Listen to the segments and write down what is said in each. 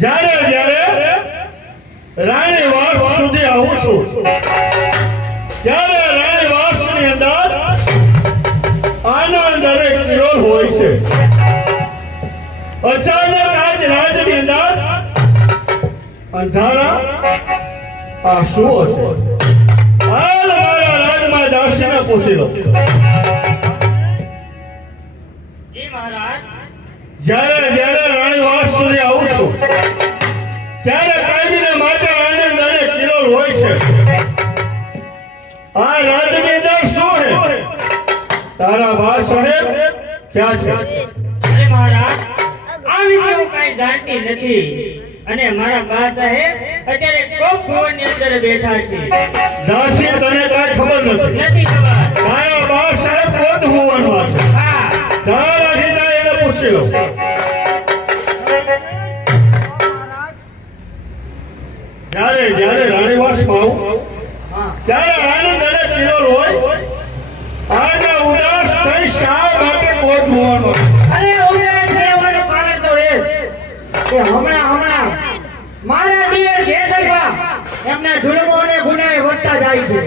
જ્યારે જ્યારે રાણી વાસ સુધી આવું છું ત્યારે રાણી વાસની અંદર આનંદ અને કિરોલ હોય છે. અચાનક આજ રાજની અંદર અંધારા આ શું હશે? હાલ મારા રાજમાં દાસીને પૂછી લો. જી મહારાજ. જ્યારે જ્યારે રાણીવાસ સુધી આવું છું ત્યારે કાયમીને માટે આનંદ અને કિરોલ હોય છે. આ રાજની અંદર શું છે? તારા બા સાહેબ ક્યાં છે? જી મહારાજ, આ વિશે હું કાંઈ જાણતી નથી અને મારા બા સાહેબ અત્યારે કોક ભવનની અંદર બેઠા છે. દાસી તને કાંઈ ખબર નથી? નથી ખબર. તારા બા સાહેબ કોટ ભુવનમાં છે. હા. તારાથી જાય એને પૂછી લો. જ્યારે જ્યારે રાણીવાસમાં આવું ત્યારે આનંદ અને કિરોલ હોય. આજે ઉદાસ થઈ શા માટે કોટ ભુવનમાં? અરે ઉદાસ રહેવાનું કારણ તો એ કે હમણાં મારા દિયર જેસલભા એમના જુલ્મો અને ગુનાએ વધતા જાય છે.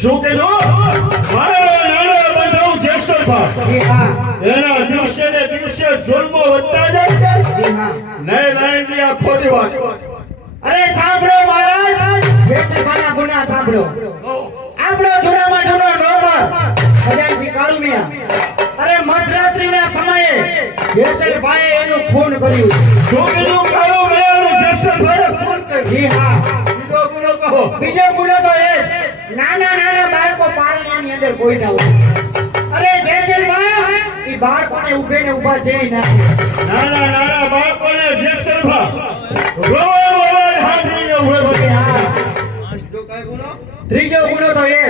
શું કીધું? મારો નાનો બંધુ જેસલભા જી હા. એના દિવસે ને દિવસે જુલ્મો વધતા જાય છે. જી હા. નહીં રાણીની આ ખોટી વાત. અરે સાંભળો મહારાજ, જેસલભાના ગુના સાંભળો. આપણો જૂનામાં જૂનો નોકર ખજાનચી કાળુમિયા અરે મધરાત્રિના સમયે જેસલભાઈએ એનું ખૂન કર્યું. શું કીધું? કાળો મેળાનું જેસલભાઈએ ખૂન કર્યું. જી હા. બીજો ગુનો કહો. બીજો ગુનો તો એ નાના બાળકો પારણાની અંદર કોઈ ના હોય. અરે જેસલભા ઈ બાળકોને ઊભે ને ઊભા જઈ નાખે. નાના બાળકોને જેસલભા રોવા હાથીને ઉભે જી હા. બીજો કાંઈ ગુનો? ત્રીજો ગુનો તો એ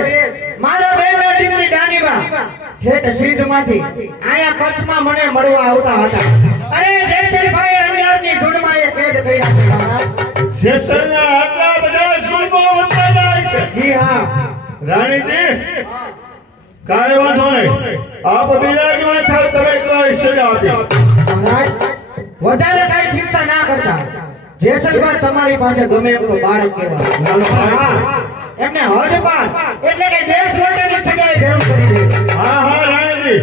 મારા બહેનના દીકરી દાનીબા ઠેઠ સિંધમાંથી આયા કચ્છમાં મને મળવા આવતા હતા. અરે જેસલભાઈ અંજારની ધૂળમાં એ કેદ કર્યા છે મહારાજ. જેસલના આટલા બધા જુલ્મો વધતા જાય છે. જી હા. રાણીજી કાંઈ વાંધો નહીં. આપ બિરાજમાન થાવ, તમે કઈ સજા આપી. મહારાજ વધારે કઈ શિક્ષા ના કરતા. જેસલભાઈ તમારી પાસે ગમે એટલો બાળક કહેવાય. હા. એમને હદપાર એટલે કે દેશ લોટાની સજાએ જરૂર કરી દે. હા રાણીજી,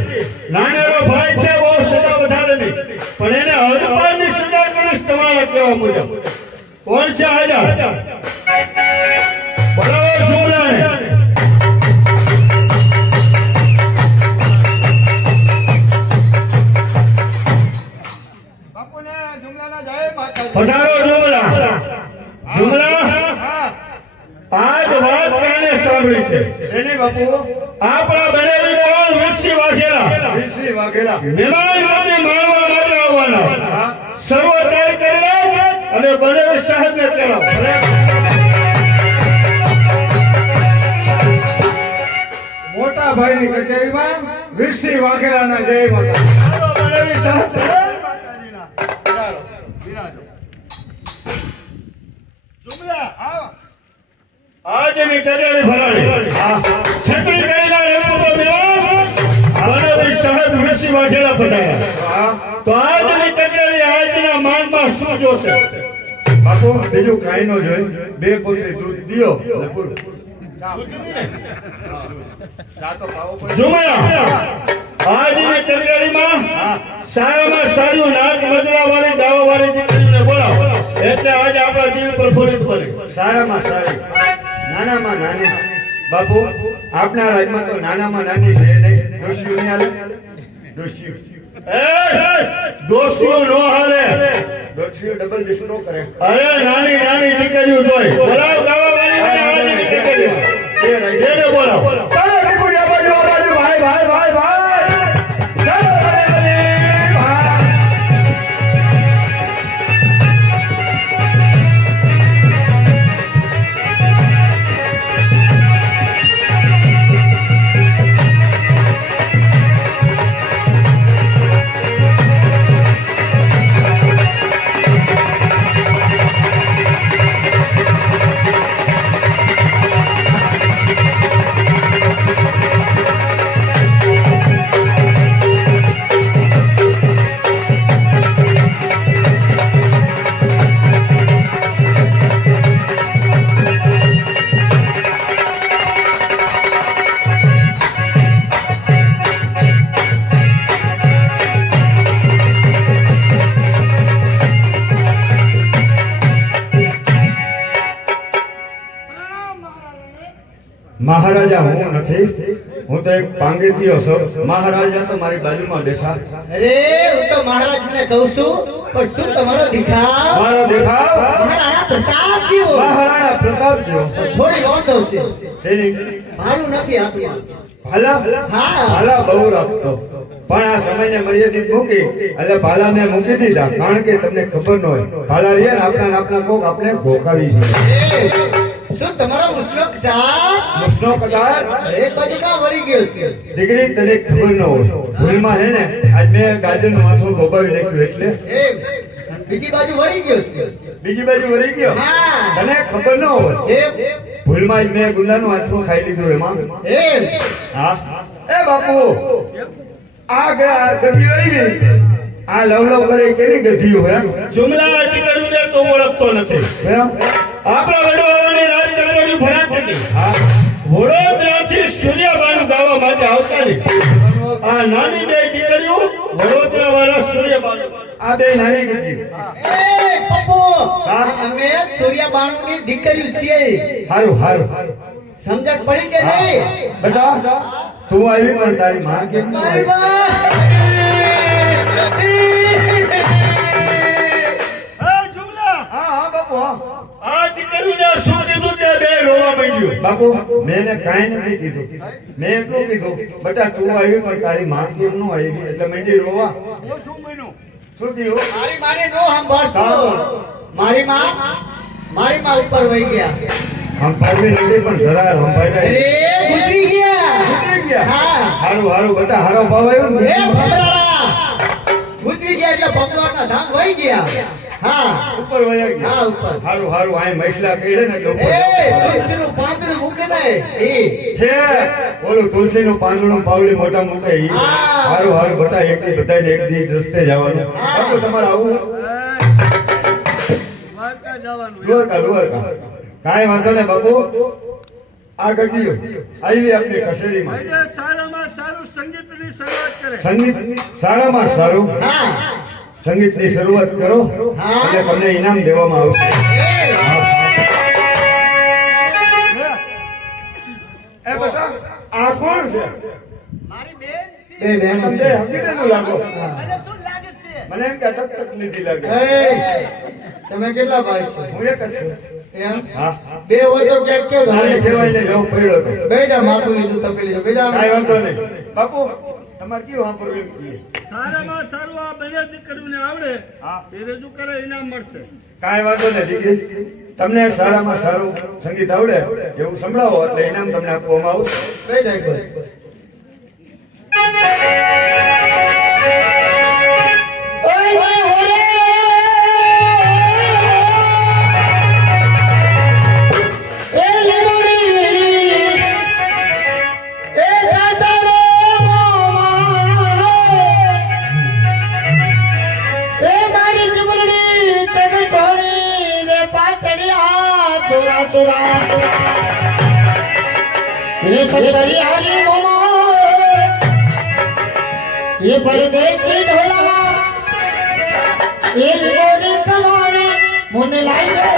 નાનેરો ભાઈ છે, બહુ સજા વધારે નહીં, પણ એને હદપારની સજા કરીશ તમારા કહેવા મુજબ. કોણ છે? આજા બરાબર શું રાણી? પધારો જુમલા. જુમલા, આજ વાત કાને સાંભળી છે? શેની બાપુ? આપણા બનેવી કોણ? વીરસિંહ વાઘેલા. વીરસિંહ વાઘેલા. મહેમાન માટે માણવા માટે આવવાના. સર્વ તૈયાર કરી લે અને બનેવી સાહેબને કહેવાય. મોટા ભાઈની કચેરીમાં વીરસિંહ વાઘેલાના જય માતા. ચાલો બનેવી સાહેબ. જુમલા, આજની કચેરી ભરાણી. છત્રી કહીના રેપુનો વિવાદ બનેવી સાહેબ વીરસિંહ વાઘેલા પધાર્યા. તો આજની કચેરી આજના માનમાં શું જોશે? બાપુ બીજું કાંઈ નો જોઈ. 2 કોથળી દૂધ દિયો એટલે પૂરું. ચા તો ખાવો પડે. જુમલા, આજની કચેરીમાં સારામાં સારું નાક મજરા વાળી દાવા વાળી દીકરીને બોલાવો. એટલે આજે આપણા દિલ પર ફોડી પડે. સારામાં સારી, નાનામાં નાની. બાપુ આપના રાજમાં તો નાનામાં નાની છે નહીં. ડોશીઓ નહીં હાલે? ડોશીઓ દોસ્તીઓ નો હાલે. ડોશીઓ ડબલ ડિસ્કો કરે. અરે નાની નાની દીકરીઓ જોઈ. બોલાવ દાવા વાળી આજની કચેરીમાં. એને બોલાવો. ચાલો બાપુ, આ બાજુ, આ બાજુ. ભાઈ ભાઈ ભાઈ ભાઈ. ચાલો ભાઈ. મહારાજા હું નથી, હું તો એક પાંગેતીયો છું. મહારાજા તો મારી બાજુમાં બેઠા. અરે હું તો મહારાજને કહું છું, પણ શું તમારો દેખાવ મારો દેખાવ મહારાણા પ્રતાપ જેવો. મહારાણા પ્રતાપ જેવો. થોડી વાંધો છે, શેની? ભાલું નથી હાથમાં. ભાલા? હા. ભાલા બહુ રાખતો, પણ આ સમયને મર્યાદિત મૂકી એટલે ભાલા મેં મૂકી દીધા. કારણ કે તમને ખબર ન હોય, ભાલા રહ્યા ને આપણા કોક આપણે ભોકાવી દીધા. એ, શું તમારો મુસલો કટાર મુસનો કટાર એ કદી કા વળી ગયો છે? દીકરી તને ખબર ન હોય, ભૂલમાં હે ને આજ મેં ગાજરનું માથું ગોપાવી નાખ્યું એટલે એ બીજી બાજુ વળી ગયો છે. બીજી બાજુ વળી ગયો. હા. તને ખબર ન હોય, એ ભૂલમાં જ મેં ગુંદાનું આથરું ખાઈ લીધું એમાં. એ હા. એ બાપુ, આ ગધી આવી, આ લવ કરે કેવી ગધીઓ હે? જુમલા દીકરીને તો ઓળખતો નથી. હે? આપણા વડવાઓની રાજકારણી ભરાટ હતી. હા. વડોદરાથી સૂર્યબાનું ગાવા માટે આવતા રહી. આ નાની બે દીકરીઓ વડોદરા વાળા સૂર્યબાનું. આ બે નાની ગધી. એ પપ્પુ, હા? અમે સૂર્યબાનુની દીકરીઓ છીએ. હારું હારું. સમજણ પડી કે નહીં? બેટા તું આવી પણ તારી માં કેમ ન મારી આવી? બા. જુમલા હા હા બાપુ હા. આ દીકરીને શું કીધું તે બે રોવા માંડ્યો. બાપુ મેં એને કાંઈ નથી કીધું. મેં એટલું કીધું, બેટા તું આવી પણ તારી માં કેમ ન આવી? એટલે મેંડી રોવા. શું થયું? મારી માને નો સંભાળશો. મારી માં ઉપર વહી ગયા. હંપારવી નથી પણ જરા હંપાઈ અરે ગુજરી ગયા. ગયા. હા. હારું હારું બેટા, હારો ભાવ આવ્યો ને? એ ભમરાડા ગુજરી ગયા એટલે ભગવાનના ધામ વહી ગયા. હા. ઉપર વયા ગયા. હા, ઉપર. હારું હારું, આ મહિલા કહીડે ને એટલે ઉપર એ જવું. તુલસીનું પાંદડું મૂકે ને એ. છે ઓલું તુલસીનું પાંદડું પાવડી મોટા મૂકે ઈ. હા. હારું હારું બેટા, એક દી બધાને એક દી રસ્તે જવાનું. હા. બાપુ તમારે આવું? દ્વારકા. કાંઈ વાંધો નહીં બાપુ. આ ગગીઓ આવી આપણી કચેરીમાં. સારામાં સારું સંગીતની શરૂઆત કરે. સંગીત સારામાં સારું હા. સંગીતની શરૂઆત કરો હા. એટલે તમને ઇનામ દેવામાં આવશે. એ બેટા આ કોણ છે? મારી બેન છે. બે બહેનો તમને છે. હકીકતનું લાગો. મને શું લાગે છે? મને એમ કે તક લીધી લાગે. એ, તમે કેટલા ભાઈ છો? હું એક જ છું. એમ? હા. બે હોય તો ક્યાંક કેવું નાની થાય? કહેવાય ને જવું પડ્યો હતો. બેજા માથું લીધું તપી લીધું. બેજા કાંઈ વાંધો નહીં બાપુ, તમારે કેવું સાંભળવું એમ કહીએ. સારામાં સારું આ બંને દીકરીઓને આવડે હા. એ રજૂ કરે ઇનામ મળશે. કાંઈ વાંધો નહીં દીકરી, તમને સારામાં સારું સંગીત આવડે એવું સંભળાવો એટલે ઇનામ તમને આપવામાં આવશે. બેજા કોઈ. ये परदेसी ढोला ये लोरी कलाने मुन्ने लाइके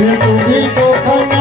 ये तू भी तो खन